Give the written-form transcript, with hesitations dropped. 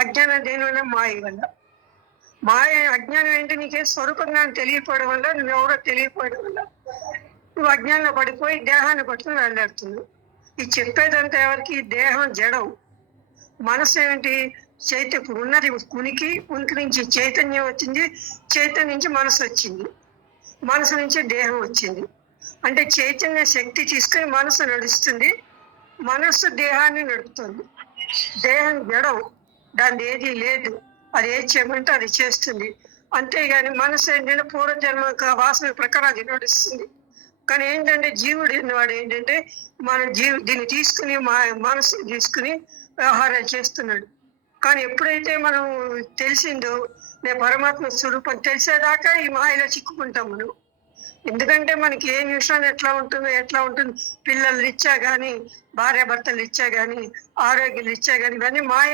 అజ్ఞానం దేనివల్ల? మాయ వల్ల. మాయ అజ్ఞానం ఏంటి? నీకే స్వరూపంగా తెలియకపోవడం వల్ల, నువ్వెవరో తెలియకపోవడం వల్ల నువ్వు అజ్ఞానంలో పడిపోయి దేహాన్ని పట్టుకుని వెళ్ళాడుతున్నావు. ఇది చెప్పేదంతా ఎవరికి? దేహం జడం, మనసు ఏమిటి? చైతన్యం. ఇప్పుడు ఉన్నది ఉనికి, ఉనికి నుంచి చైతన్యం వచ్చింది, చైతన్యం నుంచి మనసు వచ్చింది, మనసు నుంచి దేహం వచ్చింది. అంటే చైతన్య శక్తి తీసుకుని మనసు నడుస్తుంది, మనస్సు దేహాన్ని నడుపుతుంది. దేహం జడం, దాని ఏది లేదు, అది ఏది చేయమంటే అది చేస్తుంది. అంతేగాని మనసు ఏంటంటే పూర్వజన్మ వాసన ప్రకారం అది నడుస్తుంది. కానీ ఏంటంటే జీవుడు వాడు ఏంటంటే దీన్ని తీసుకుని మనసు తీసుకుని వ్యవహారాలు చేస్తున్నాడు. కానీ ఎప్పుడైతే మనం తెలిసిందో నేను పరమాత్మ స్వరూపం తెలిసేదాకా ఈ మాయలో చిక్కుకుంటాం మనం. ఎందుకంటే మనకి ఏ నిమిషాలు ఎట్లా ఉంటుంది, పిల్లలు ఇచ్చా కానీ, భార్యాభర్తలు ఇచ్చా కానీ, ఆరోగ్యాలు ఇచ్చా కానీ, ఇవన్నీ మాయ.